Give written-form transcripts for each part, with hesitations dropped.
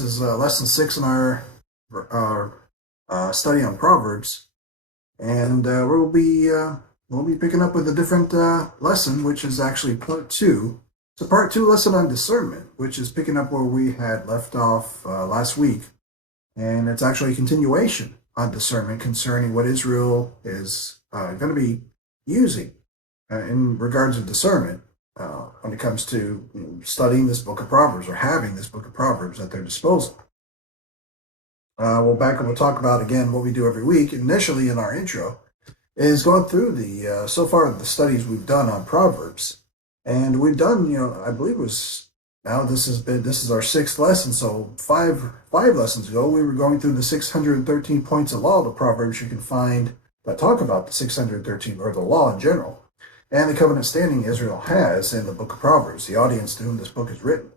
is lesson 6 in our study on Proverbs, and we'll be picking up with a different lesson, which is actually part 2. It's a part 2 lesson on discernment, which is picking up where we had left off last week, and it's actually a continuation on discernment concerning what Israel is going to be using in regards of discernment. When it comes to studying this book of Proverbs or having this book of Proverbs at their disposal. We'll back and we'll talk about again what we do every week. Initially in our intro is going through the so far the studies we've done on Proverbs, and we've done I believe it was this is our 6th lesson. So five lessons ago we were going through the 613 points of law of the Proverbs you can find that talk about the 613 or the law in general. And the covenant standing Israel has in the book of Proverbs, the audience to whom this book is written.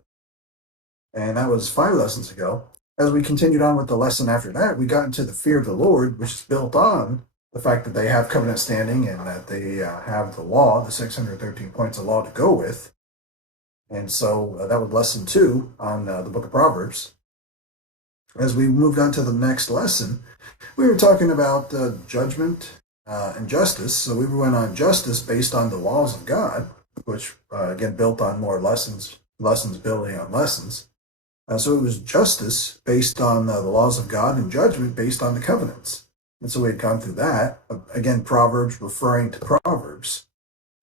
And that was 5 lessons ago. As we continued on with the lesson after that, we got into the fear of the Lord, which is built on the fact that they have covenant standing and that they have the law, the 613 points of law to go with. And so that was lesson 2 on the book of Proverbs. As we moved on to the next lesson, we were talking about judgment and justice. So we went on justice based on the laws of God, which again built on more lessons building on lessons. So it was justice based on the laws of God and judgment based on the covenants. And so we had gone through that. Again, Proverbs referring to Proverbs.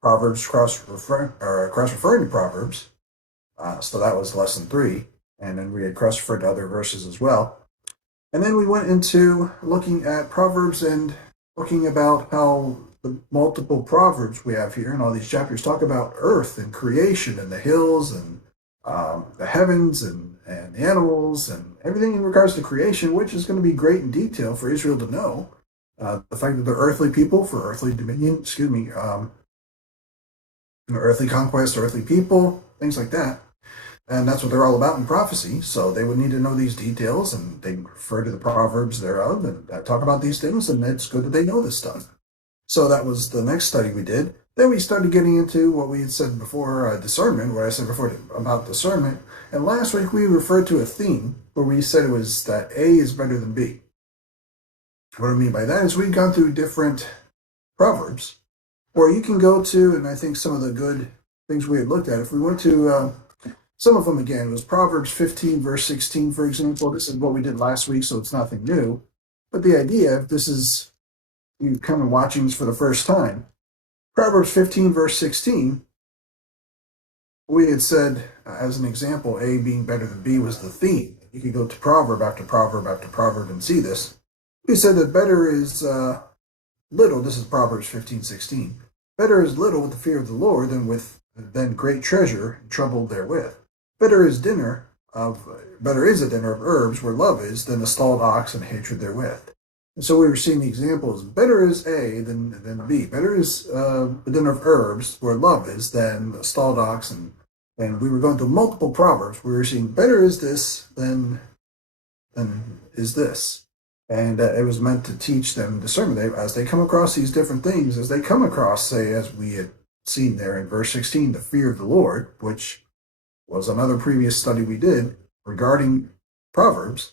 Proverbs cross-referring to Proverbs. So that was lesson 3. And then we had cross-referred to other verses as well. And then we went into looking at Proverbs and talking about how the multiple proverbs we have here in all these chapters talk about earth and creation and the hills and the heavens and the animals and everything in regards to creation, which is going to be great in detail for Israel to know. The fact that they're earthly people for earthly dominion, earthly conquest, earthly people, things like that. And that's what they're all about in prophecy. So they would need to know these details, and they refer to the Proverbs thereof and talk about these things, and it's good that they know this stuff. So that was the next study we did. Then we started getting into what we had said before, discernment, what I said before about discernment. And last week we referred to a theme where we said it was that A is better than B. What I mean by that is we've gone through different Proverbs, or you can go to, and I think some of the good things we had looked at, if we went to some of them, again, was Proverbs 15, verse 16, for example. This is what we did last week, so it's nothing new. But the idea, if this is you come and watching this for the first time, Proverbs 15, verse 16, we had said, as an example, A being better than B was the theme. You could go to proverb after proverb after proverb and see this. We said that better is little. This is Proverbs 15, 16. Better is little with the fear of the Lord than great treasure and trouble therewith. Better is a dinner of herbs where love is than a stalled ox and hatred therewith. And so we were seeing the examples. Better is A than B. Better is a dinner of herbs where love is than a stalled ox. And we were going through multiple proverbs. We were seeing better is this than is this. And it was meant to teach them discernment. As they come across these different things, as they come across, say, as we had seen there in verse 16, the fear of the Lord, which was another previous study we did regarding Proverbs.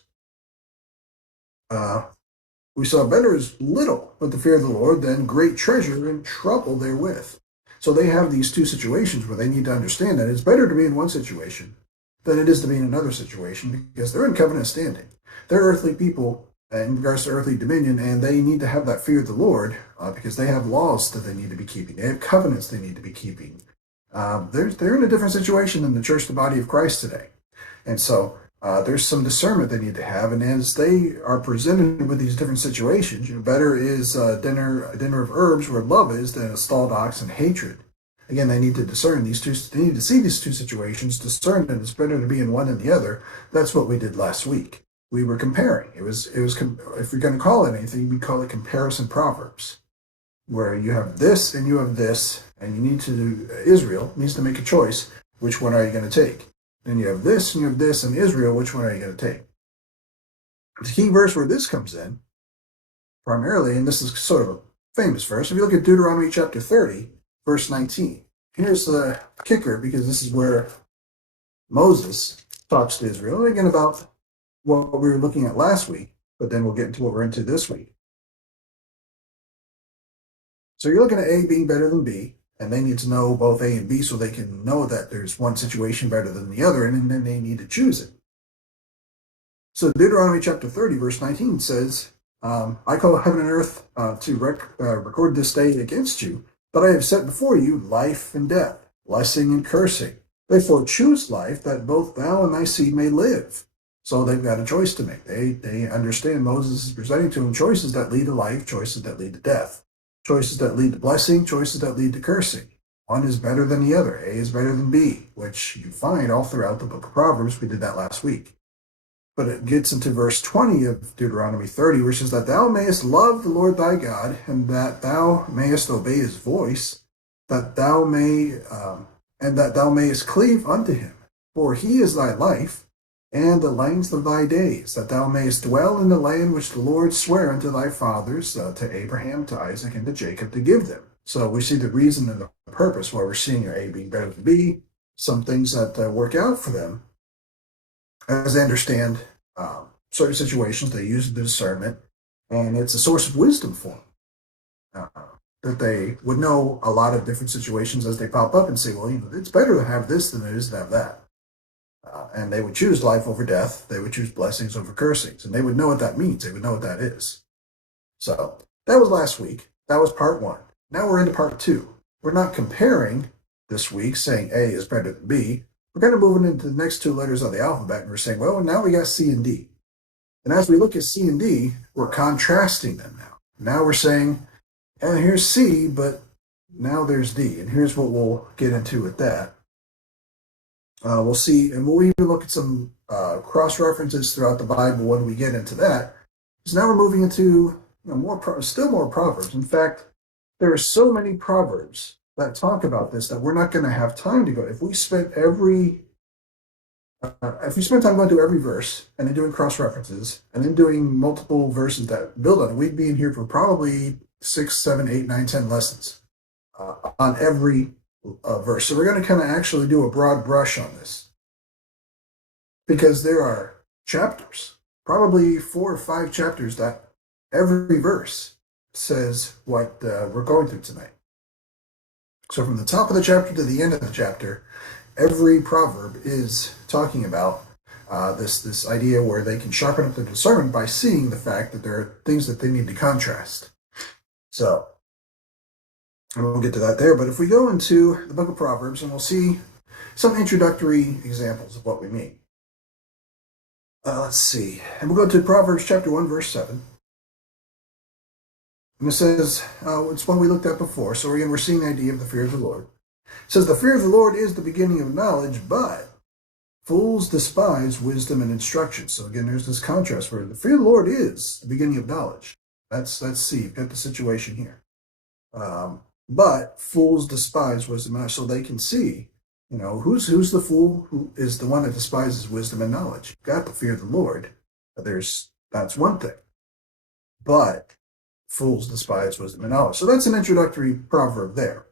We saw better is little with the fear of the Lord than great treasure and trouble therewith. So they have these two situations where they need to understand that it's better to be in one situation than it is to be in another situation, because they're in covenant standing. They're earthly people in regards to earthly dominion, and they need to have that fear of the Lord because they have laws that they need to be keeping. They have covenants they need to be keeping. They're in a different situation than the church, the body of Christ today. And so there's some discernment they need to have. And as they are presented with these different situations, better is a dinner of herbs where love is than a stalled ox and hatred. Again, they need to discern these two. They need to see these two situations, discern that it's better to be in one than the other. That's what we did last week. We were comparing. It was if we're going to call it anything, we call it comparison proverbs, where you have this and you have this, and Israel needs to make a choice. Which one are you going to take? Then you have this and you have this, and Israel, which one are you going to take? The key verse where this comes in, primarily, and this is sort of a famous verse, if you look at Deuteronomy chapter 30, verse 19, here's the kicker, because this is where Moses talks to Israel, again, about what we were looking at last week, but then we'll get into what we're into this week. So you're looking at A being better than B, and they need to know both A and B so they can know that there's one situation better than the other, and then they need to choose it. So Deuteronomy chapter 30, verse 19 says, I call heaven and earth to record this day against you, that I have set before you life and death, blessing and cursing. Therefore choose life, that both thou and thy seed may live. So they've got a choice to make. They understand Moses is presenting to them choices that lead to life, choices that lead to death, choices that lead to blessing, choices that lead to cursing. One is better than the other. A is better than B, which you find all throughout the book of Proverbs. We did that last week. But it gets into verse 20 of Deuteronomy 30, which is that thou mayest love the Lord thy God, and that thou mayest obey his voice, that thou mayest cleave unto him. For he is thy life, and the length of thy days, that thou mayest dwell in the land which the Lord sware unto thy fathers, to Abraham, to Isaac, and to Jacob, to give them. So we see the reason and the purpose why we're seeing your A being better than B, some things that work out for them. As they understand certain situations, they use the discernment, and it's a source of wisdom for them. That they would know a lot of different situations as they pop up and say, well, it's better to have this than it is to have that. And they would choose life over death. They would choose blessings over cursings. And they would know what that means. They would know what that is. So that was last week. That was part one. Now we're into part two. We're not comparing this week, saying A is better than B. We're kind of moving into the next two letters of the alphabet, and we're saying, well, now we got C and D. And as we look at C and D, we're contrasting them now. Now we're saying, and here's C, but now there's D. And here's what we'll get into with that. We'll see, and we'll even look at some cross-references throughout the Bible when we get into that. So now we're moving into still more Proverbs. In fact, there are so many Proverbs that talk about this that we're not going to have time to go. If we spent time going through every verse and then doing cross references and then doing multiple verses that build on it, we'd be in here for probably 6, 7, 8, 9, 10 lessons on every verse. So we're going to kind of actually do a broad brush on this because there are chapters, probably 4 or 5 chapters that every verse says what we're going through tonight. So from the top of the chapter to the end of the chapter, every proverb is talking about this idea where they can sharpen up their discernment by seeing the fact that there are things that they need to contrast. So, and we'll get to that there. But if we go into the book of Proverbs, and we'll see some introductory examples of what we mean. Let's see. And we'll go to Proverbs chapter 1, verse 7. And it says, it's one we looked at before. So again, we're seeing the idea of the fear of the Lord. It says, the fear of the Lord is the beginning of knowledge, but fools despise wisdom and instruction. So again, there's this contrast where the fear of the Lord is the beginning of knowledge. Let's see. You've got the situation here. But fools despise wisdom and knowledge. So they can see, who's the fool who is the one that despises wisdom and knowledge. You've got the fear of the Lord. That's one thing. But fools despise wisdom and knowledge. So that's an introductory proverb there.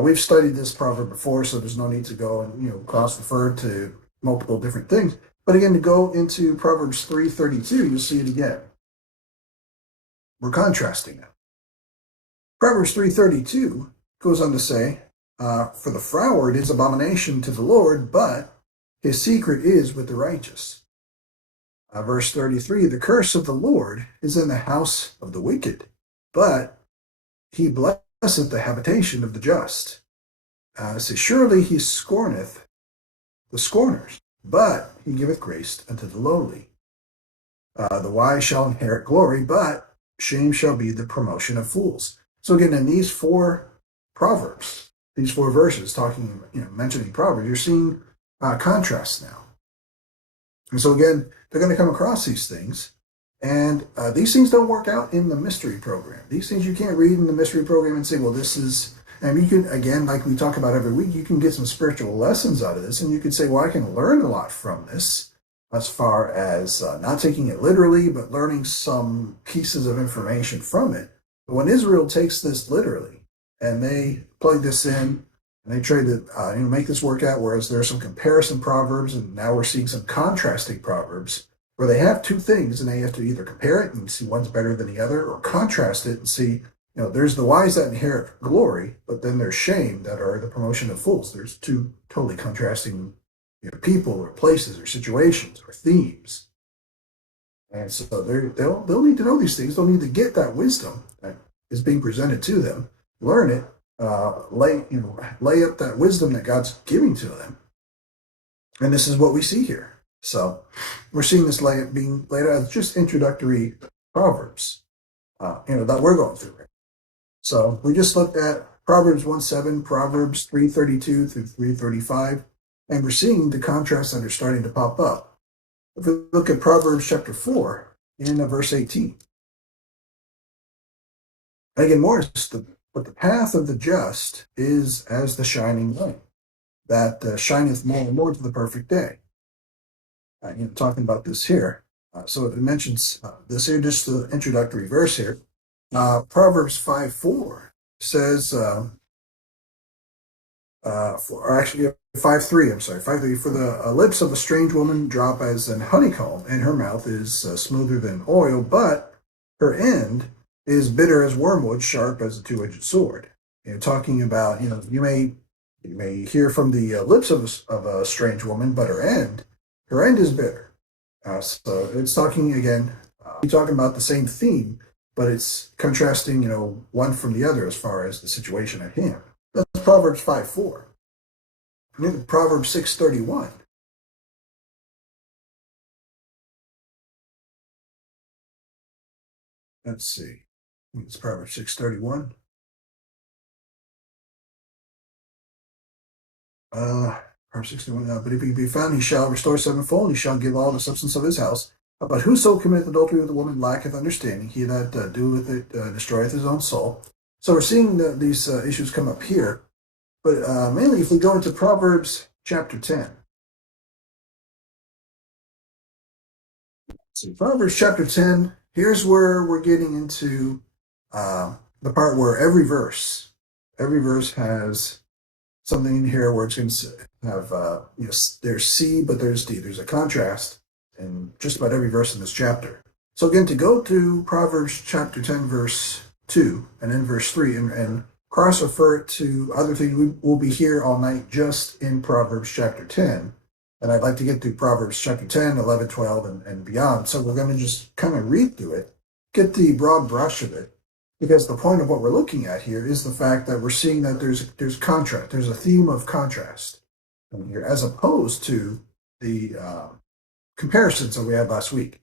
We've studied this proverb before, so there's no need to go and cross-refer to multiple different things. But again, to go into Proverbs 3:32, you'll see it again. We're contrasting now. Proverbs 3:32 goes on to say, for the froward is abomination to the Lord, but his secret is with the righteous. Verse 33, the curse of the Lord is in the house of the wicked, but he blesseth the habitation of the just. Surely he scorneth the scorners, but he giveth grace unto the lowly. The wise shall inherit glory, but shame shall be the promotion of fools. So again, in these 4 proverbs, these 4 verses mentioning Proverbs, you're seeing contrasts now. And so again, they're going to come across these things, and these things don't work out in the mystery program. These things you can't read in the mystery program and say, well, this is, and you can, again, like we talk about every week, you can get some spiritual lessons out of this, and you can say, well, I can learn a lot from this, as far as not taking it literally, but learning some pieces of information from it. But when Israel takes this literally, and they plug this in, and they try to make this work out, whereas there are some comparison proverbs, and now we're seeing some contrasting proverbs, where they have two things and they have to either compare it and see one's better than the other, or contrast it and see, there's the wise that inherit glory, but then there's shame that are the promotion of fools. There's two totally contrasting people or places or situations or themes. And so they'll need to know these things. They'll need to get that wisdom that is being presented to them, learn it, lay up that wisdom that God's giving to them. And this is what we see here. So we're seeing this being laid out as just introductory Proverbs, that we're going through. So we just looked at Proverbs 1:7, Proverbs 3:32 through 3:35, and we're seeing the contrasts that are starting to pop up. If we look at Proverbs chapter 4 in verse 18, again, more but the path of the just is as the shining light that shineth more and more to the perfect day. Talking about this here. So it mentions this here, just the introductory verse here. Proverbs 5:4 says, or actually 5:3, I'm sorry, 5:3, for the lips of a strange woman drop as an honeycomb, and her mouth is smoother than oil, but her end is bitter as wormwood, sharp as a two-edged sword. Talking about, you may hear from the lips of a strange woman, but her end is bitter. So it's talking again, talking about the same theme, but it's contrasting, one from the other as far as the situation at hand. That's Proverbs 5:4. And then Proverbs 6:31. Let's see. It's Proverbs 6:31. Proverbs 6:31. But if he be found, he shall restore sevenfold. He shall give all the substance of his house. But whoso committeth adultery with a woman lacketh understanding. He that doeth it destroyeth his own soul. So we're seeing these issues come up here. But mainly if we go into Proverbs chapter 10. So Proverbs chapter 10, here's where we're getting into the part where every verse has something in here where it's going to have, there's C, but there's D. There's a contrast in just about every verse in this chapter. So again, to go to Proverbs chapter 10, verse 2, and then verse 3, and cross-refer it to other things, we will be here all night just in Proverbs chapter 10. And I'd like to get through Proverbs chapter 10, 11, 12, and beyond. So we're going to just kind of read through it, get the broad brush of it, because the point of what we're looking at here is the fact that we're seeing that there's contrast. There's a theme of contrast in here, as opposed to the comparisons that we had last week.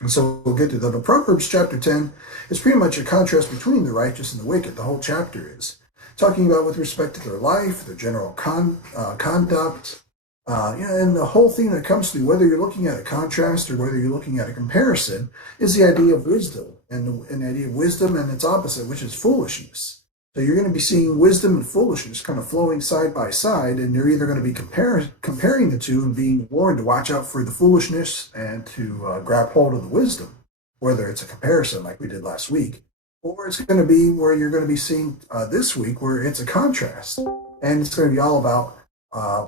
And so we'll get to that. But Proverbs chapter 10 is pretty much a contrast between the righteous and the wicked. The whole chapter is talking about with respect to their life, their general conduct, and the whole thing that comes through, whether you're looking at a contrast or whether you're looking at a comparison, is the idea of wisdom, and the idea of wisdom and its opposite, which is foolishness. So you're going to be seeing wisdom and foolishness kind of flowing side by side, and you're either going to be comparing the two and being warned to watch out for the foolishness and to grab hold of the wisdom, whether it's a comparison like we did last week, or it's going to be where you're going to be seeing this week where it's a contrast, and it's going to be all about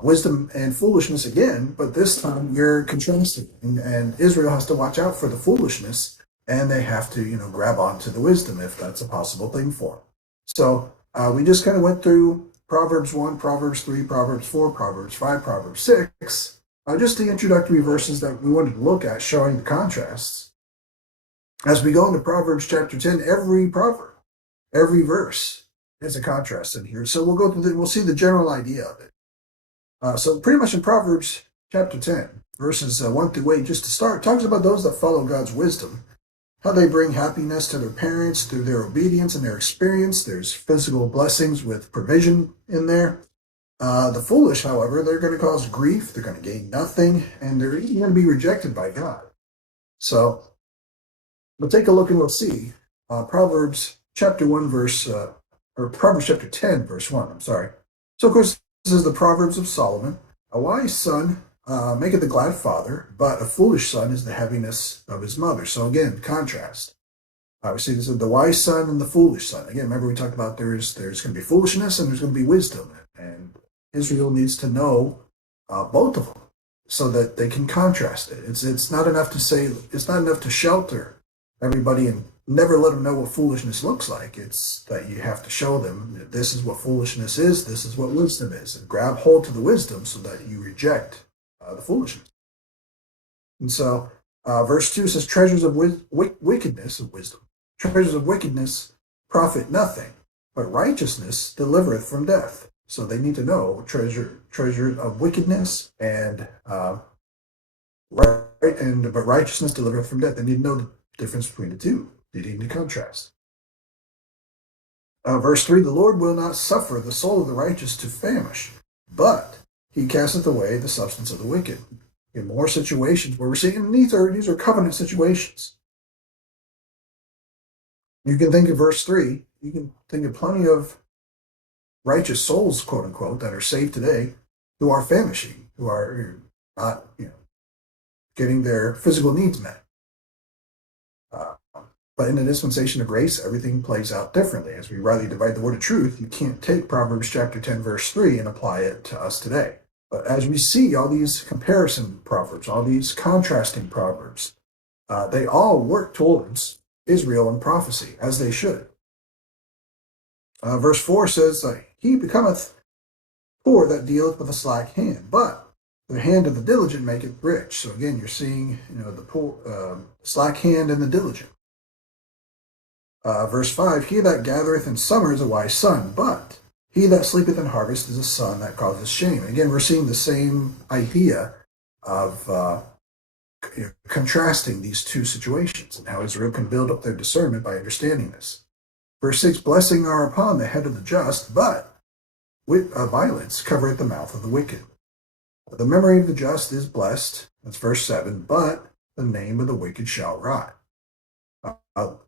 wisdom and foolishness again, but this time you're contrasting, and Israel has to watch out for the foolishness, and they have to, grab onto the wisdom if that's a possible thing for them. So we just kind of went through Proverbs 1, Proverbs 3, Proverbs 4, Proverbs 5, Proverbs 6, just the introductory verses that we wanted to look at showing the contrasts. As we go into Proverbs chapter 10, every proverb, every verse has a contrast in here. So we'll go through we'll see the general idea of it. So pretty much in Proverbs chapter 10, verses 1 through 8, just to start, talks about those that follow God's wisdom, how they bring happiness to their parents through their obedience and their experience. There's physical blessings with provision in there. The foolish, however, they're going to cause grief, they're going to gain nothing, and they're even going to be rejected by God. So we'll take a look and we'll see Proverbs chapter 1 verse, or Proverbs chapter 10 verse 1, I'm sorry. So of course, this is the Proverbs of Solomon. A wise son maketh a glad father, but a foolish son is the heaviness of his mother. So again, contrast. We see this is the wise son and the foolish son. Again, remember we talked about there's going to be foolishness and there's going to be wisdom. And Israel needs to know both of them. so that they can contrast it. It's not enough to say, it's not enough to shelter everybody and never let them know what foolishness looks like. It's that you have to show them that this is what foolishness is, this is what wisdom is, and grab hold to the wisdom so that you reject the foolishness. And so, verse 2 says, treasures of wickedness, of wisdom, treasures of wickedness profit nothing, but righteousness delivereth from death. So they need to know treasure of wickedness and but righteousness delivereth from death. They need to know the difference between the two. They need to contrast. Verse 3, the Lord will not suffer the soul of the righteous to famish, but he casteth away the substance of the wicked. In more situations where we're seeing these are covenant situations. You can think of verse 3, you can think of plenty of righteous souls, quote unquote, that are saved today who are famishing, who are not, getting their physical needs met. But in the dispensation of grace, everything plays out differently. As we rightly divide the word of truth, you can't take Proverbs chapter 10, verse 3 and apply it to us today. But as we see all these comparison proverbs, all these contrasting proverbs, they all work towards Israel and prophecy, as they should. Verse 4 says, he becometh poor that dealeth with a slack hand, but the hand of the diligent maketh rich. So again, you're seeing the poor, slack hand and the diligent. Verse 5, he that gathereth in summer is a wise son, but he that sleepeth in harvest is a son that causeth shame. And again, we're seeing the same idea of contrasting these two situations and how Israel can build up their discernment by understanding this. Verse 6, blessing are upon the head of the just, but with violence covereth the mouth of the wicked. The memory of the just is blessed, that's verse 7, but the name of the wicked shall rot.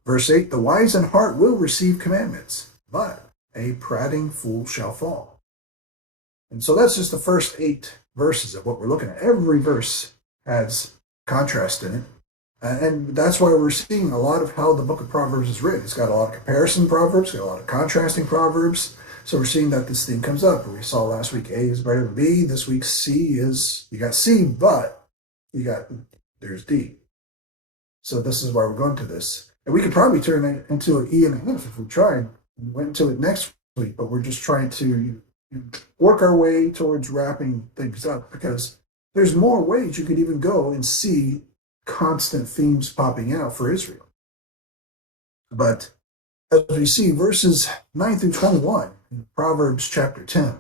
Verse 8, the wise in heart will receive commandments, but a prating fool shall fall. And so that's just the first 8 verses of what we're looking at. Every verse has contrast in it. And that's why we're seeing a lot of how the book of Proverbs is written. It's got a lot of comparison proverbs, got a lot of contrasting proverbs. So we're seeing that this theme comes up. We saw last week A is better than B. This week C is, you got C, but there's D. So this is why we're going to this. And we could probably turn it into an E and a half if we tried. We went into it next week, but we're just trying to work our way towards wrapping things up because there's more ways you could even go and see constant themes popping out for Israel. But as we see, verses 9 through 21 in Proverbs chapter 10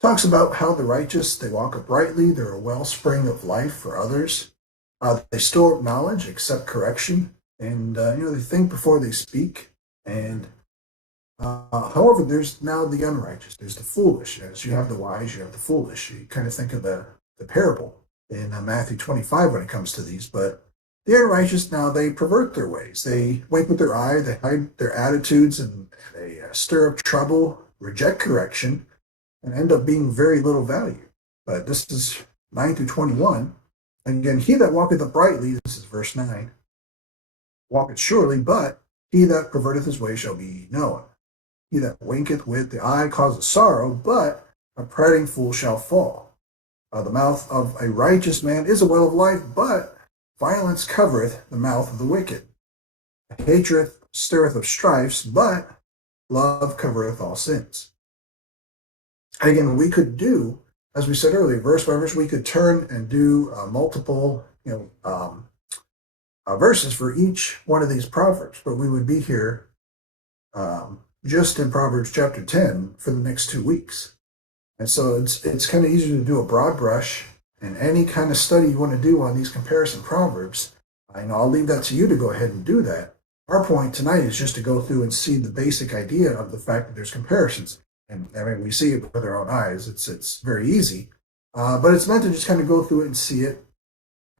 talks about how the righteous, they walk uprightly, they're a wellspring of life for others. They store up knowledge, accept correction, and they think before they speak. And however, there's now the unrighteous, there's the foolish. As you have the wise, you have the foolish. You kind of think of the parable in Matthew 25 when it comes to these. But the unrighteous now, they pervert their ways. They wink with their eye, they hide their attitudes, and they stir up trouble, reject correction, and end up being very little value. But this is 9 through 21. Again, he that walketh uprightly, this is verse 9, walketh surely, but he that perverteth his way shall be known. He that winketh with the eye causeth sorrow, but a prating fool shall fall. The mouth of a righteous man is a well of life, but violence covereth the mouth of the wicked. Hatred stirreth up strifes, but love covereth all sins. And again, we could do, as we said earlier, verse by verse, we could turn and do multiple, verses for each one of these proverbs, but we would be here just in Proverbs chapter 10 for the next 2 weeks. And so it's kind of easy to do a broad brush, and any kind of study you want to do on these comparison proverbs, I'll leave that to you to go ahead and do that. Our point tonight is just to go through and see the basic idea of the fact that there's comparisons. And we see it with our own eyes. It's very easy, but it's meant to just kind of go through it and see it,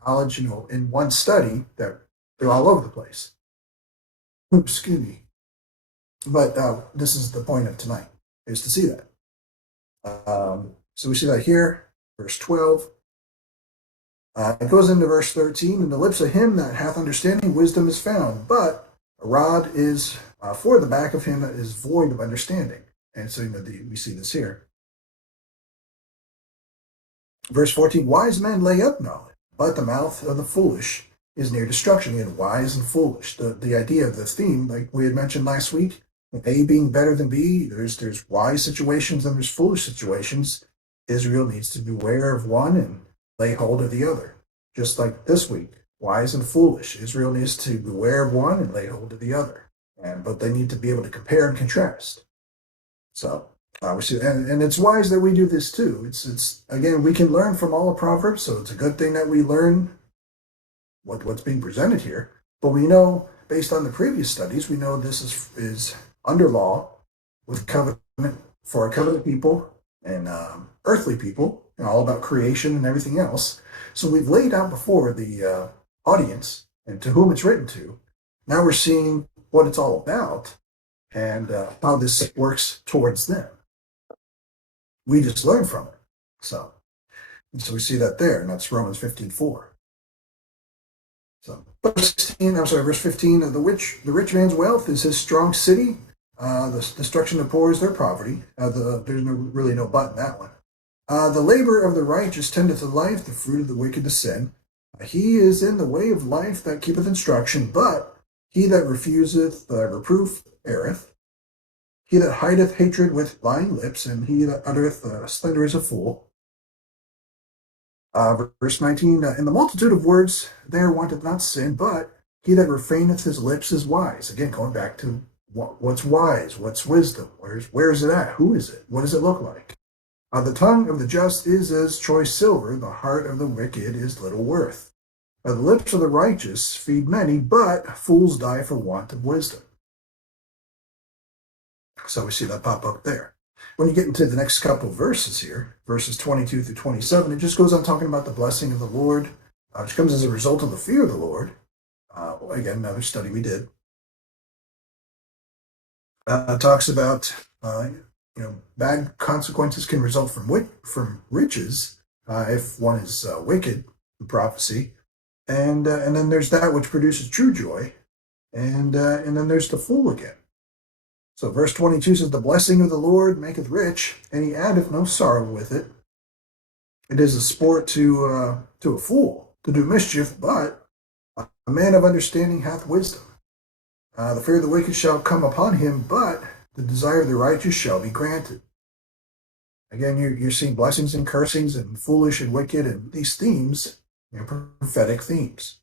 knowledge, in one study that they're all over the place. Oops, excuse me. But this is the point of tonight, is to see that. So we see that here, verse 12. It goes into verse 13. In the lips of him that hath understanding, wisdom is found, but a rod is for the back of him that is void of understanding. And so we see this here. Verse 14, wise men lay up knowledge, but the mouth of the foolish is near destruction. Again, wise and foolish. The idea of the theme, like we had mentioned last week, A being better than B, there's wise situations and there's foolish situations. Israel needs to beware of one and lay hold of the other. Just like this week, wise and foolish. Israel needs to beware of one and lay hold of the other. But they need to be able to compare and contrast. So we see, and it's wise that we do this too. It's again, we can learn from all of Proverbs, so it's a good thing that we learn what's being presented here. But we know, based on the previous studies, we know this is under law with covenant for a covenant people and earthly people, and all about creation and everything else. So we've laid out before the audience and to whom it's written to. Now we're seeing what it's all about and how this works towards them. We just learn from it. So we see that there, and that's Romans 15:4. So verse 15, the rich man's wealth is his strong city. The destruction of the poor is their poverty. There's really no but in that one. The labor of the righteous tendeth to life, the fruit of the wicked to sin. He is in the way of life that keepeth instruction, but he that refuseth reproof erreth. He that hideth hatred with lying lips, and he that uttereth slander is a fool. Verse 19, in the multitude of words there wanteth not sin, but he that refraineth his lips is wise. Again, going back to what's wise, what's wisdom, where is it at, who is it, what does it look like? The tongue of the just is as choice silver, the heart of the wicked is little worth. The lips of the righteous feed many, but fools die for want of wisdom. So we see that pop up there. When you get into the next couple of verses here, verses 22 through 27, it just goes on talking about the blessing of the Lord, which comes as a result of the fear of the Lord. Again, another study we did. Talks about bad consequences can result from riches if one is wicked in prophecy, and then there's that which produces true joy, and then there's the fool again. So verse 22 says, the blessing of the Lord maketh rich, and he addeth no sorrow with it. It is a sport to a fool to do mischief, but a man of understanding hath wisdom. The fear of the wicked shall come upon him, but the desire of the righteous shall be granted. Again, you're seeing blessings and cursings and foolish and wicked, and these themes, prophetic themes.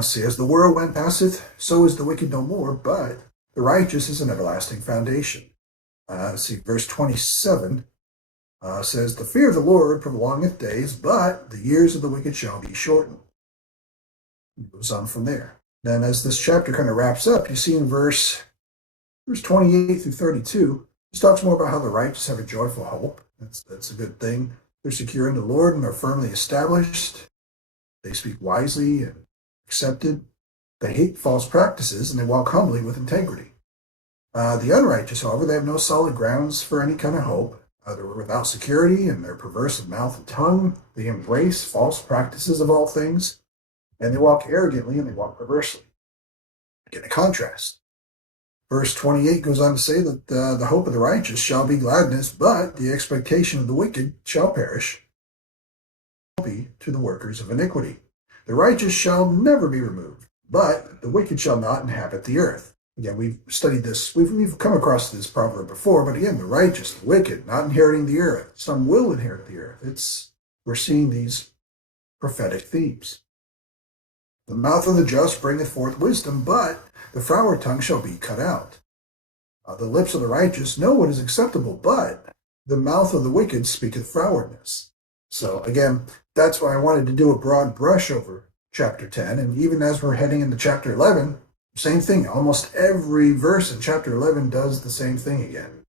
See, as the whirlwind passeth, so is the wicked no more, but the righteous is an everlasting foundation. See, verse 27 says, the fear of the Lord prolongeth days, but the years of the wicked shall be shortened. It goes on from there. Then as this chapter kind of wraps up, you see in verse 28 through 32, it talks more about how the righteous have a joyful hope. That's a good thing. They're secure in the Lord and are firmly established. They speak wisely and accepted. They hate false practices, and they walk humbly with integrity. The unrighteous, however, they have no solid grounds for any kind of hope. They're without security, and they're perverse of mouth and tongue. They embrace false practices of all things, and they walk arrogantly, and they walk perversely. Again, a contrast. Verse 28 goes on to say that the hope of the righteous shall be gladness, but the expectation of the wicked shall perish. Be to the workers of iniquity. The righteous shall never be removed, but the wicked shall not inhabit the earth. Again, we've studied this. We've come across this proverb before, but again, the righteous, the wicked, not inheriting the earth. Some will inherit the earth. We're seeing these prophetic themes. The mouth of the just bringeth forth wisdom, but the froward tongue shall be cut out. The lips of the righteous know what is acceptable, but the mouth of the wicked speaketh frowardness. So again, that's why I wanted to do a broad brush over chapter 10. And even as we're heading into chapter 11, same thing. Almost every verse in chapter 11 does the same thing again.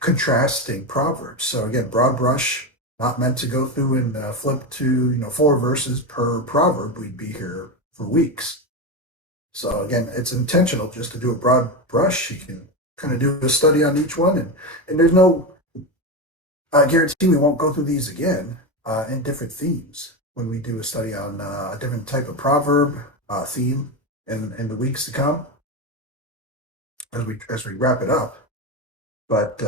Contrasting Proverbs. So again, broad brush, not meant to go through and flip to 4 verses per proverb. We'd be here for weeks. So again, it's intentional just to do a broad brush. You can kind of do a study on each one, and there's no guarantee we won't go through these again in different themes when we do a study on a different type of proverb theme in the weeks to come as we wrap it up. But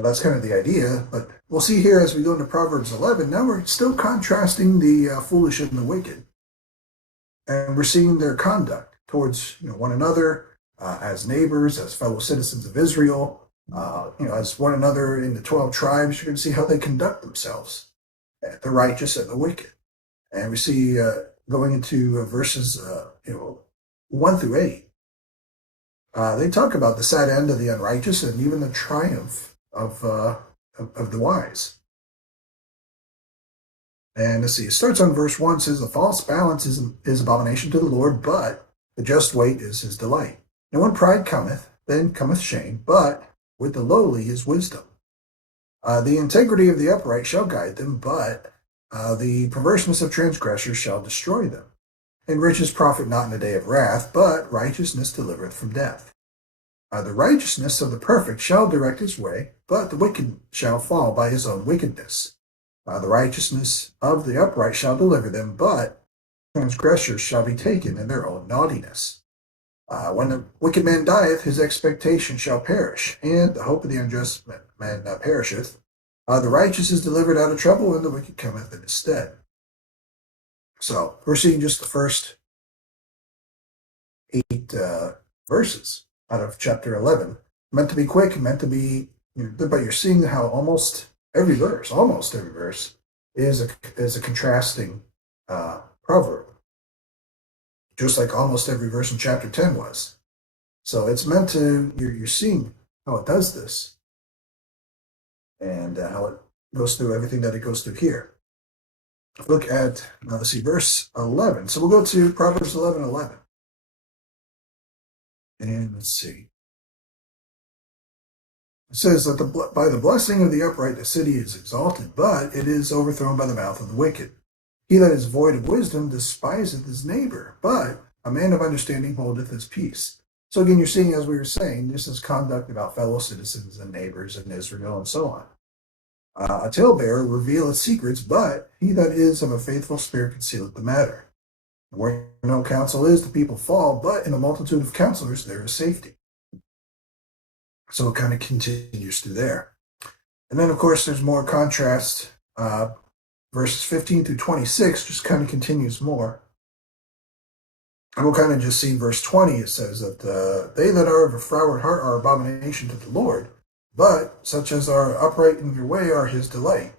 That's kind of the idea, but we'll see here as we go into Proverbs 11. Now we're still contrasting the foolish and the wicked, and we're seeing their conduct towards one another, as neighbors, as fellow citizens of Israel, as one another in the 12 tribes. You're going to see how they conduct themselves, the righteous and the wicked. And we see going into verses 1 through 8. They talk about the sad end of the unrighteous and even the triumph of the wise. And let's see, it starts on verse 1, says, the false balance is abomination to the Lord, but the just weight is his delight. And when pride cometh, then cometh shame, but with the lowly is wisdom. The integrity of the upright shall guide them, but the perverseness of transgressors shall destroy them. And riches profit not in the day of wrath, but righteousness delivereth from death. The righteousness of the perfect shall direct his way, but the wicked shall fall by his own wickedness. The righteousness of the upright shall deliver them, but transgressors shall be taken in their own naughtiness. When the wicked man dieth, his expectation shall perish, and the hope of the unjust man perisheth. The righteous is delivered out of trouble, and the wicked cometh in his stead. So we're seeing just the first 8 verses out of chapter 11. Meant to be quick, meant to be, but you're seeing how almost every verse is a contrasting proverb, just like almost every verse in chapter 10 was. So it's meant to, you're seeing how it does this, and how it goes through everything that it goes through here. Look at, let's see, verse 11. So we'll go to Proverbs 11:11. And let's see. It says that by the blessing of the upright the city is exalted, but it is overthrown by the mouth of the wicked. He that is void of wisdom despiseth his neighbor, but a man of understanding holdeth his peace. So again, you're seeing, as we were saying, this is conduct about fellow citizens and neighbors in Israel and so on. A talebearer revealeth secrets, but he that is of a faithful spirit concealeth the matter. Where no counsel is, the people fall, but in a multitude of counselors there is safety. So it kind of continues through there. And then, of course, there's more contrast. Verses 15 through 26 just kind of continues more. And we'll kind of just see verse 20. It says that they that are of a froward heart are abomination to the Lord, but such as are upright in their way are his delight.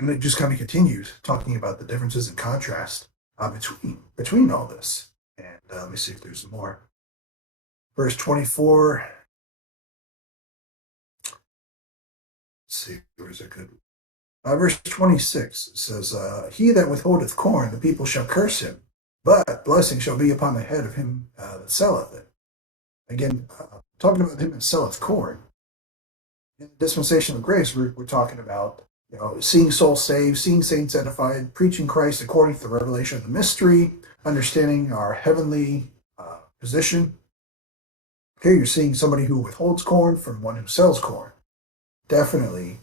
And it just kind of continues talking about the differences and contrast between all this. And let me see if there's more. Verse 24. Let's see, where's that good? Verse 26 says, he that withholdeth corn, the people shall curse him, but blessing shall be upon the head of him that selleth it. Again, talking about him that selleth corn. In Dispensational grace, we're talking about seeing souls saved, seeing saints edified, preaching Christ according to the revelation of the mystery, understanding our heavenly position. Here you're seeing somebody who withholds corn from one who sells corn. Definitely